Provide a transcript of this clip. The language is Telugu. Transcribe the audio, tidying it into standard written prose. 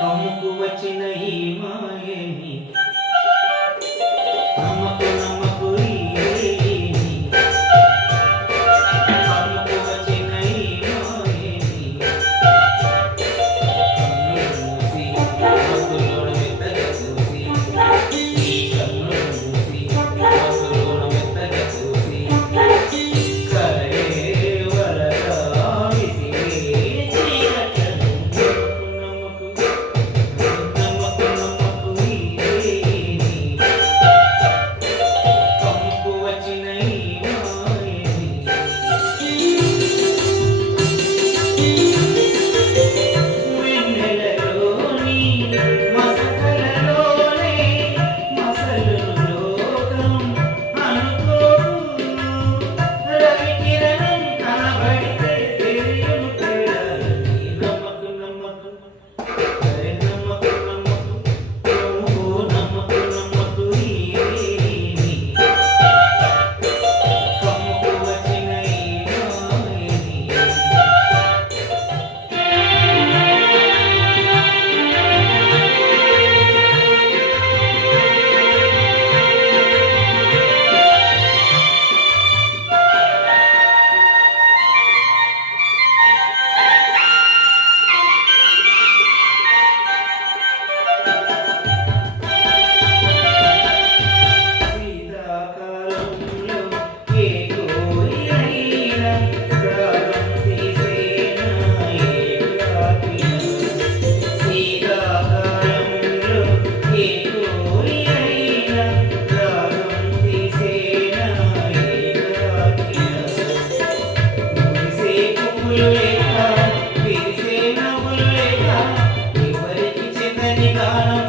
కమ్ముకు వచ్చిన ఈ మాయని నమ్మకు నమ్మకు ఈ రేయిని. కమ్ముకు వచ్చిన ఈ మాయని కన్నులు మూసి మత్తులోన మెత్తగా చూసి, ఈ కన్నులు మూసి మత్తులోన మెత్తగా చూసి, కలయే వలగా విసిరే చీకట్లను నమ్మకు నమ్మకు నమ్మకు ఈ రేయిని. కమ్ముకు వచ్చిన ఈ మాయని వెన్నెలలోని మసకలలోనే మసలును లోకం అనుకోకు. రవికిరణం కనబడితే తెలియను తేడాలని. నమ్మకు నమ్మకు అరే నమ్మకు నమ్మకు ఓ నమ్మకు నమ్మకు ఈ రేయిని. కమ్ముకు వచ్చిన ఈ మాయని శీతాకాలంలో ఏ కోయిలైనా రాగం తీసేనా ఏకాకినా. శీతాకాలంలో ఏ కోయిలైనా రాగం తీసేనా ఏకాకినా. మురిసే పువ్వులు లేక విరిసే నవ్వులు లేక ఎవరికి చెందని గానం